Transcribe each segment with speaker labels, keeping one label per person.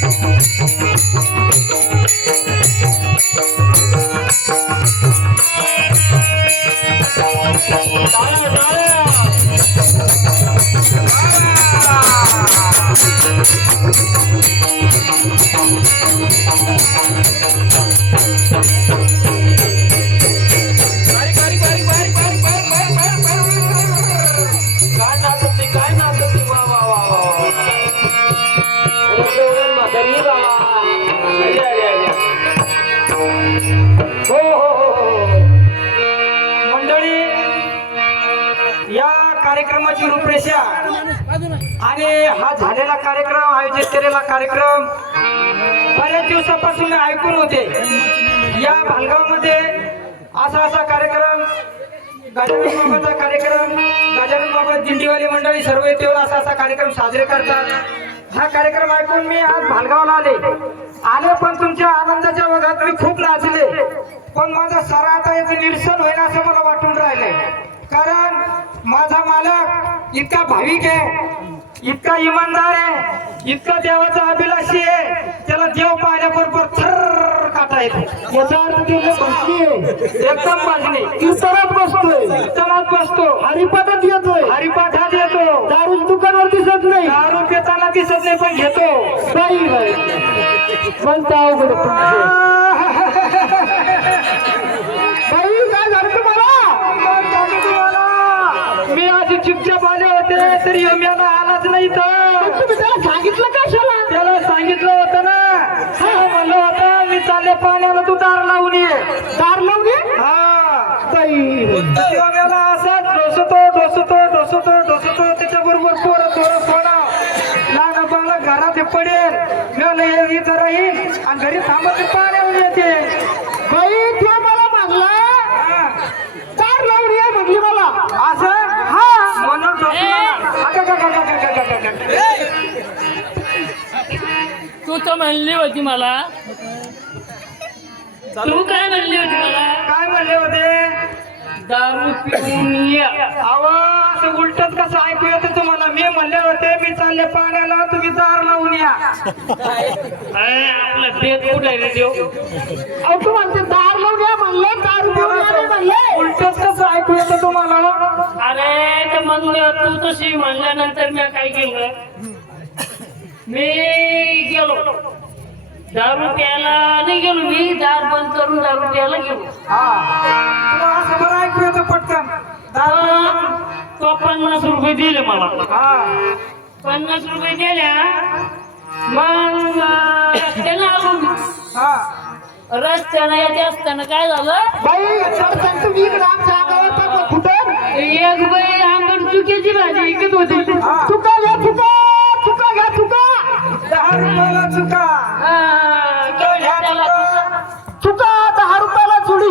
Speaker 1: Thank you. केलेला कार्यक्रम बऱ्याच दिवसापासून मी ऐकून होते. या भालगावमध्ये असा असा कार्यक्रम गजानन बाबाचा कार्यक्रम गजानन बाबा दिंडीवाली मंडळी सर्व येतेवर असा असा कार्यक्रम साजरे करतात. हा कार्यक्रम ऐकून मी आज भालगावला आले. आले पण तुमच्या आनंदाच्या वगात मी खूप नाचले. पण माझा सारा आता याचं निरसन होईल असं मला वाटून राहिले कारण माझा मालक इतका भाविक आहे. इतका इमानदार आहे इतका देवाचा अभिलाषी आहे त्याला देव पाहण्याबरोबर थर काटा येतो. याचा अर्थ ते लय भाजणी आहे. एकदम भाजणी
Speaker 2: कीर्तनात बसतोय.
Speaker 1: कीर्तनात बसतो.
Speaker 2: हरिपाठात येतोय.
Speaker 1: हरिपाठात येतो.
Speaker 2: दारू दुकानावर दिसत नाही.
Speaker 1: दारू पिताना दिसत नाही पण घेतो.
Speaker 2: बाई बाई. म्हणता अवघड तुमचं. बाई काय झालं तुम्हाला?
Speaker 1: मी आधी चुपचाप आले होते तरी ह्यो तू
Speaker 3: म्हणली होती मला. तू काय म्हणली होती मला?
Speaker 1: काय म्हणले होते?
Speaker 3: दारू पिऊन ये.
Speaker 1: असं उलटच कसं ऐकू येतं तुम्हाला? मी म्हणले होते मी चालले पाण्याला तुम्ही दार लावून या.
Speaker 3: अरे, आपला देत कुठे आहे रे देव?
Speaker 2: अहो तू म्हणते दार लावून या म्हणलं दार पिऊन या नाही म्हणले.
Speaker 1: उलटच कसं ऐकू येतं तुम्हाला?
Speaker 3: अरे तर मग तू तशी म्हणल्यानंतर मी काय केलं? मी गेलो. दारू प्यायला नाही गेलो मी दार बंद करून दारू प्यायला गेलो.
Speaker 1: हा. बरं पटकन.
Speaker 3: तो पन्नास रुपये दिले मला.
Speaker 1: हा.
Speaker 3: पन्नास रुपये दिल्या. मग रस्त्याला आलो मी.
Speaker 1: हा.
Speaker 3: रस्त्यानं येते असताना काय झालं?
Speaker 2: बाई सर सांगतो मी इकडे आमच्या अंगावर कुठं?
Speaker 3: एक बाई आंबट चुकीची भाजी विकत होती.
Speaker 1: हा.
Speaker 2: चुका
Speaker 1: रुपयाला चुका.
Speaker 3: हा,
Speaker 1: चुका.
Speaker 2: दहा रुपयाला जुडी.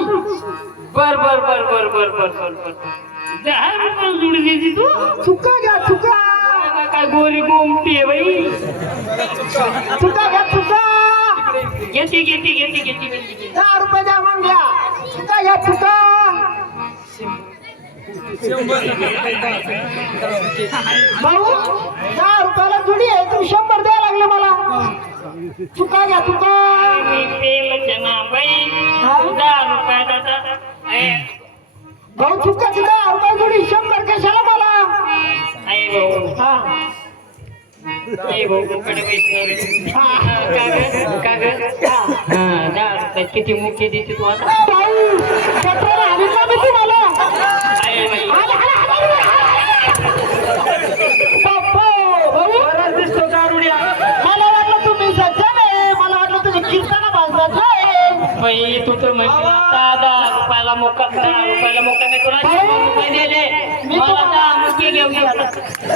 Speaker 3: बर बर बर बर बर बर बर बर दहा रुपये जुडी दिली तू?
Speaker 2: चुका घ्या चुका.
Speaker 3: काय- गोरी गोमटी आहे बाई.
Speaker 2: चुका घ्या चुका.
Speaker 3: घेते घेते घेते घेते
Speaker 2: दहा रुपये द्या मग घ्या चुका घ्या चुका. भाऊ दहा रुपयाला जुडी आहे तुम्ही चुका जा चुका. भाऊ चुका चुका रुपये थोडी हिशोब कर कशाला मला?
Speaker 3: किती मुख्य देते तू आता?
Speaker 2: भाऊ पेट्रोल आली का मी तुम्हाला?
Speaker 3: दिले तुमचं माहिती दादा रुपयाला मोकत नाही रुपयाला मोकत नाही तुला रुपये दिले. मला दहा मुख्य घेऊन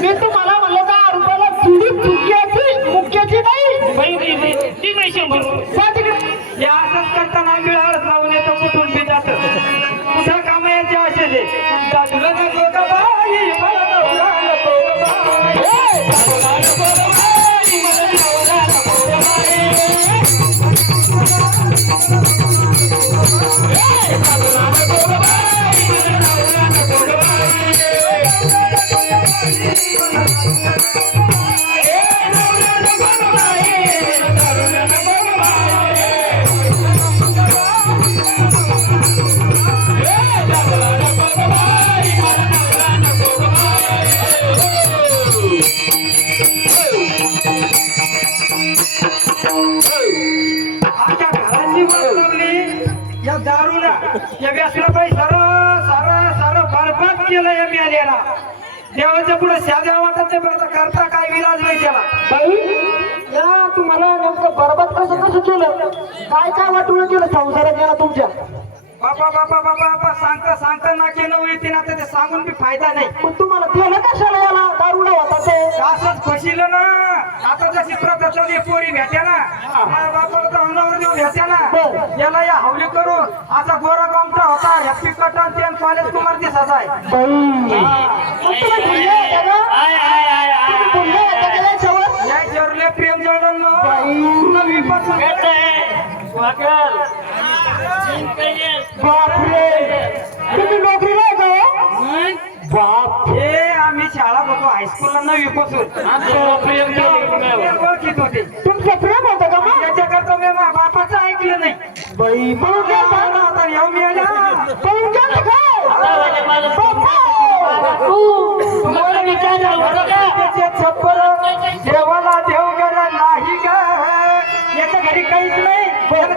Speaker 2: मी तुम्हाला म्हणलं दहा रुपयाला तुझी मुख्याची मुख्याची नाही.
Speaker 3: पैसे शंभर
Speaker 1: या असंच करताना पुढे साध्या वाटत नाही बरं करता काय विलाज नाही त्याला.
Speaker 2: बाई या तुम्हाला नेमकं बरबाद कसं कसं केलं? काय काय वाटून केलं संसारात गेला तुमच्या?
Speaker 1: बापा बापा बापा बापा सांगता सांगता ना की नऊ येते ना तर ते सांगून बी फायदा नाही.
Speaker 2: पण तुम्हाला दिलं कशाला याला? दारुडा होता ते.
Speaker 1: असंच फसिलं ना. आता जशी प्रथा पोरी भेट्या ना. बापाला तर अंगावर देऊ भेट्या ना. याला या हवली करून असा गोरा कामटा होता. ह्या पिकट आणि ते कॉलेज कुमार दिसत आहे
Speaker 2: बापरे. तुम्ही नोकरी नाही का हो? बाप
Speaker 1: हे आम्ही शाळा होतो हायस्कूलला नवी पासून. ओळखीत होते.
Speaker 2: तुमचं प्रेम होतं का मग?
Speaker 1: त्याच्याकरता मी माझ्या बापाचं ऐकलं नाही.
Speaker 2: बाई गेला
Speaker 1: आता. येऊ मिळाल्या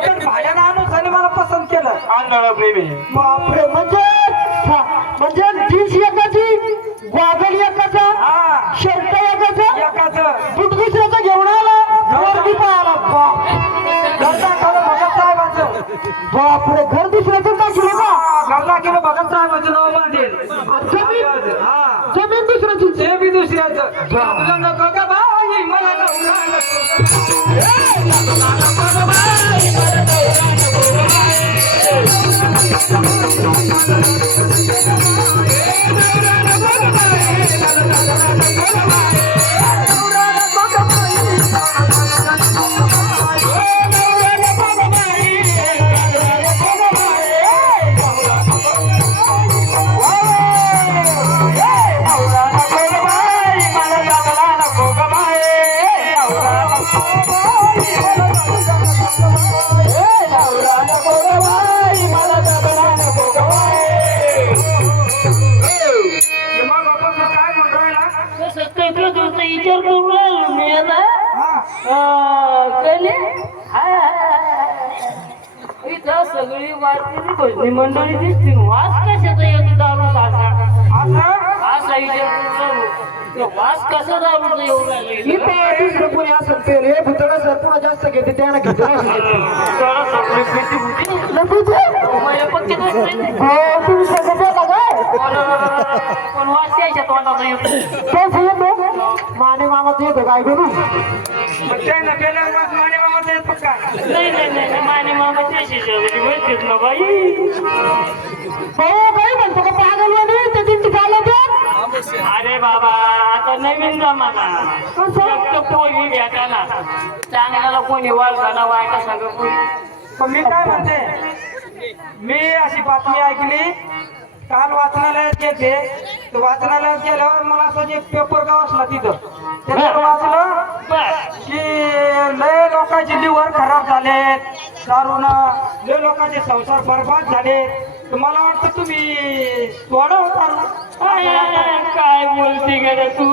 Speaker 1: भाड्यानं मला पसंत केलं. आंधळ प्रेमी.
Speaker 2: बापरे म्हणजे? हा, म्हणजे जीन्स एकाची गॉगल एकाचा शर्ट एकाचा
Speaker 1: एकाच.
Speaker 2: बुट दुसऱ्याचा घेऊन आला घर बी पाहिला बाप.
Speaker 1: घरचा केलं भगत साहेबाचं.
Speaker 2: बापरे घर दुसऱ्याचं टाकलं का?
Speaker 1: घरला केलं भगत साहेबाचं नाव बांधेल
Speaker 2: जमीन?
Speaker 1: हा.
Speaker 2: जमीन दुसऱ्याची
Speaker 1: ते बी दुसऱ्याचं. आपलं मग
Speaker 3: इथं सगळी वाटली भजनी मंडळी दिसतील वास कशाचा येतो दारू
Speaker 1: असं
Speaker 3: असा विचार वास कसा दारूचा येऊ लागले
Speaker 2: कोणी ते रे भुतडा सर पुन्हा जास्त घेते
Speaker 3: नाही.
Speaker 2: हो देता काय
Speaker 3: पण वास यायच्या तोंडाचा येतो.
Speaker 2: माने मामाचं येतं काय करू
Speaker 1: ना गेल्या वर्ष माने मामाचं आहे पक्का
Speaker 3: नाही नाही नाही. माने मामा त्याशी शेजारी माहितीच ना बाई.
Speaker 2: हो काही म्हणतो का पागल वाणी ते दिंडी चालत
Speaker 3: अरे बाबा आता नवीन जमाना. फक्त पोरी भेटाना चांगल्याला कोणी वळखाना वायका सगळं कोणी?
Speaker 1: पण मी काय म्हणते? मी अशी बातमी ऐकली काल वाचनालयात गेले तर वाचनालयात गेल्यावर मला असं जे पेपर गाव असला तिथं? त्याच्यावर वाचलं झालेत. दारून लय लोकांचे संसार बरबाद झाले तर मला वाटतं तुम्ही सोडा होता
Speaker 3: काय बोलते गड्या तू?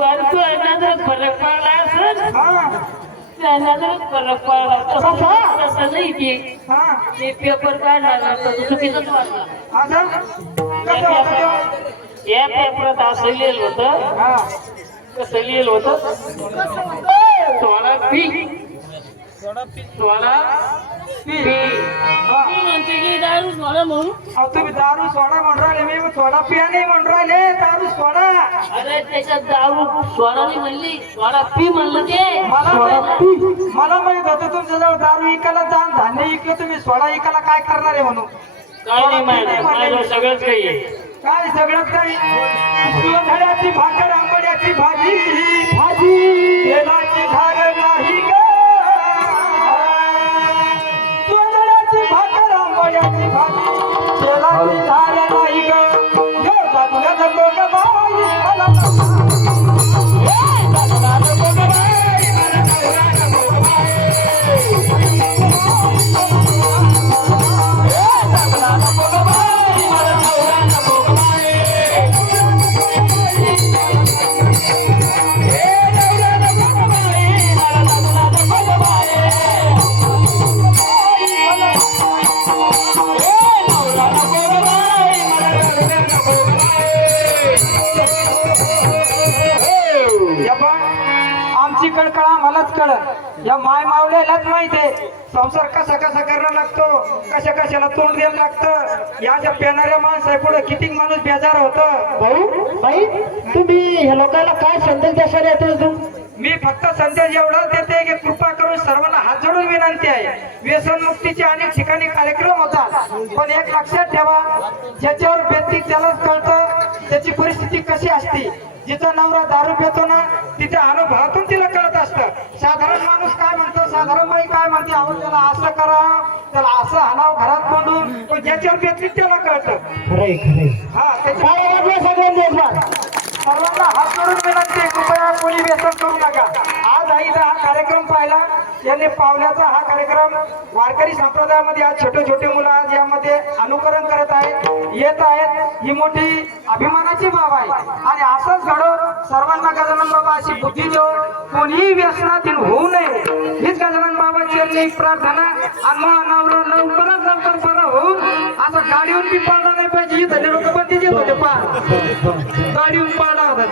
Speaker 3: फरक पडला असेल.
Speaker 1: हा.
Speaker 3: फरक पडला. तसं तसं नाही ते
Speaker 1: हा.
Speaker 3: ते पेपर काढला ना तर तो चुकीचंच
Speaker 1: ते?
Speaker 3: या पेपरात असं लिहिलं होतं.
Speaker 1: हा.
Speaker 3: कसं लिहिलं होतं? पी म्हणते की दारू सोडा म्हणून.
Speaker 1: अहो तुम्ही दारू सोडा म्हणून राहिले. मी सोडा पिया नाही म्हणून राहिले. दारू सोडा.
Speaker 3: अरे त्याच्यात दारू सोडा नाही म्हणली. सोडा पी म्हणलं ते.
Speaker 1: मला माहित- मला माहीत होतं तुमच्या जवळ दारू इकायला जाण धान्य इकलं तुम्ही सोडा इकायला काय करणार आहे म्हणून?
Speaker 3: काय नाही सगळंच काही आहे.
Speaker 1: काय सगळं काही? भाकर आंबड्याची भाजी
Speaker 2: भाजी.
Speaker 1: तेलाची धार आंबड्याची भाजी कळत या माय मावल्यालाच माहिती आहे. संसार कसा कसा करणं लागतो कशा कशाला तोंड द्यायला लागतं या ज्या पेणाऱ्या माणसा पुढे किती माणूस बेजार होतं.
Speaker 2: भाऊ बाई तुम्ही ह्या लोकांना काय संदेश द्यायला येतो तू
Speaker 1: मी फक्त संदेश एवढाच देते की कृपा करून सर्वांना हात जोडून विनंती आहे. व्यसन मुक्तीचे अनेक ठिकाणी कार्यक्रम होतात. पण एक लक्षात ठेवा ज्याच्यावर बेती त्यालाच कळतं त्याची परिस्थिती कशी असते? जिचा नवरा दारू पितो ना तिच्या अनुभवातून तिला कळत असतं. साधारण माणूस काय म्हणतो? साधारण बाई काय म्हणते? अहो त्याला असं करा त्याला असं हाणाव घरात पण ज्याच्यावर बेतली त्याला कळतं.
Speaker 2: खरंय खरंय.
Speaker 1: हा त्याच्या सर्वांना हात जोडून विनंती कृपया कोणी व्यसन करू नका. ताईचा हा कार्यक्रम पाहिला. यांनी पावल्याचा हा कार्यक्रम वारकरी संप्रदायामध्ये आज छोटे छोटे मुलं आज यामध्ये अनुकरण करत आहेत येत आहेत. ही मोठी अभिमानाची बाब आहे. आणि असंच घडो सर्वांना गजानन बाबा अशी बुद्धी देऊ कोणीही व्यसनातील होऊ नये. हीच गजानन बाबाची यांनी प्रार्थना. आणि मग लवकरात लवकर बरं होऊन असं गाडीवर बी पडला नाही पाहिजे. इथं लोक पण तिथे होते पा गाडीवर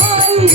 Speaker 3: बाई,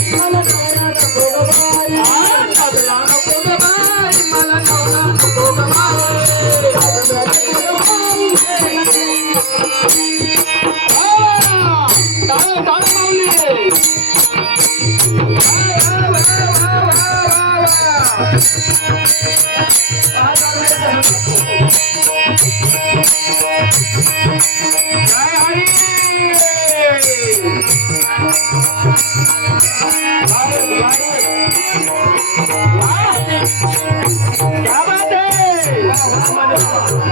Speaker 3: Thank you.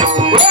Speaker 4: Yeah.